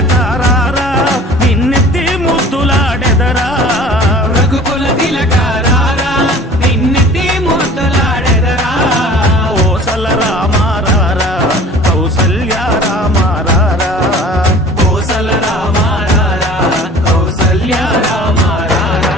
తిలకారారా నిన్నెత్తి ముద్దులాడెదరా రఘుకుల తిలకారారా నిన్నెత్తి ముద్దులాడెదరా కోసల రామారారా కౌసల్య రామారారా కోసల రామారారా కౌసల్య రామారారా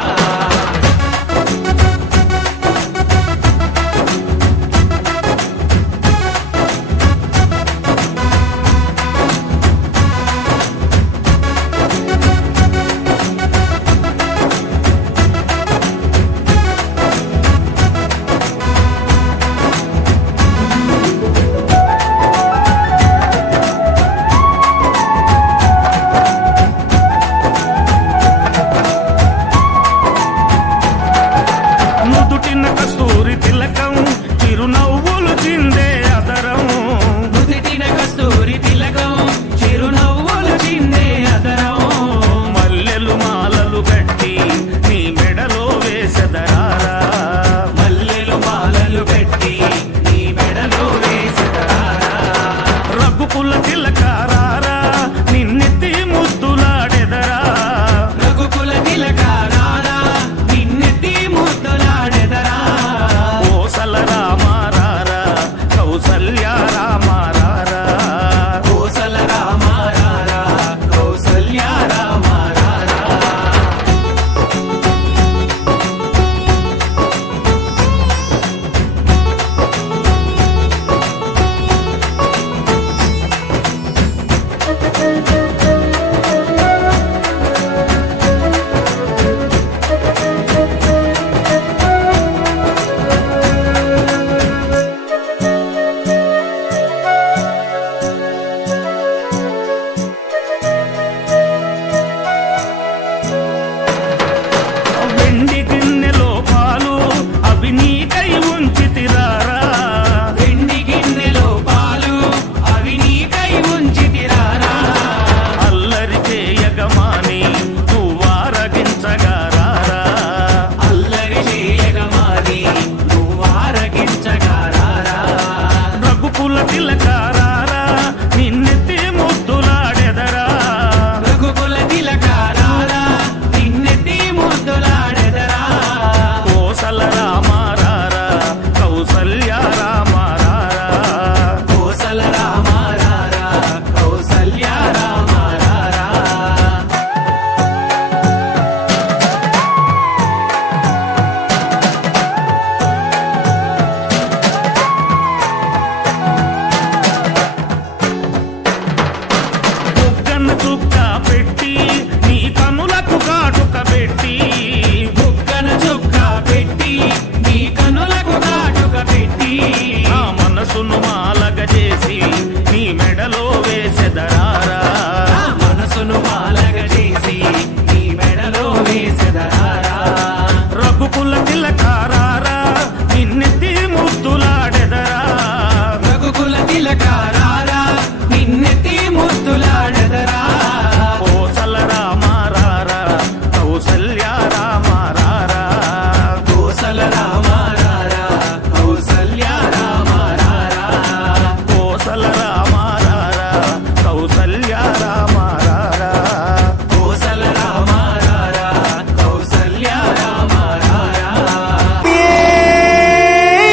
నుదుటిన కస్తూరి తిలకం చిరునవ్వులు చిందే అదరం నుదిటిన కస్తూరి తిలకం చిరునవ్వులు చిందే అదరం మల్లెలు మాలలు కట్టి నీ మెడలో వేసెదరారా మల్లెలు మాలలు పెట్టి నీ మెడలో వేసెదరారా రఘుకుల తిలకారారా నిన్నెత్తి ముద్దులాడెదరా రఘుకుల తిలకారారా నిన్నెత్తి ముద్దులాడెదరా కోసల రామారారా కౌసల్య రామారారా కోసల రామారారా కౌసల్య రామారారా వెండి గిన్నెలో పాలు అవి నీకై ఉంచితిరారా వెండి గిన్నెలో పాలు అవి నీకై ఉంచితిరారా అల్లరి చేయగమాని నువ్వారగించగారారా అల్లరి చేయగమాని నువ్వారగించగారారా రఘుకుల తిలకారారా నిన్నెత్తి ముద్దులాడెదరా రఘుకుల తిలకారారా నిన్నెత్తి ముద్దులాడెదరా కోసల రామారారా కౌసల్య రామారారా కోసల రామారారా కౌసల్య రామారారా బుగ్గన చుక్క పెట్టి నీ కనులకు కాటుక పెట్టి బుగ్గన చుక్క పెట్టి నీ కనులకు కాటుక పెట్టి నా మనసును మాలగ చేసి నీ మెడలో వేసెదరా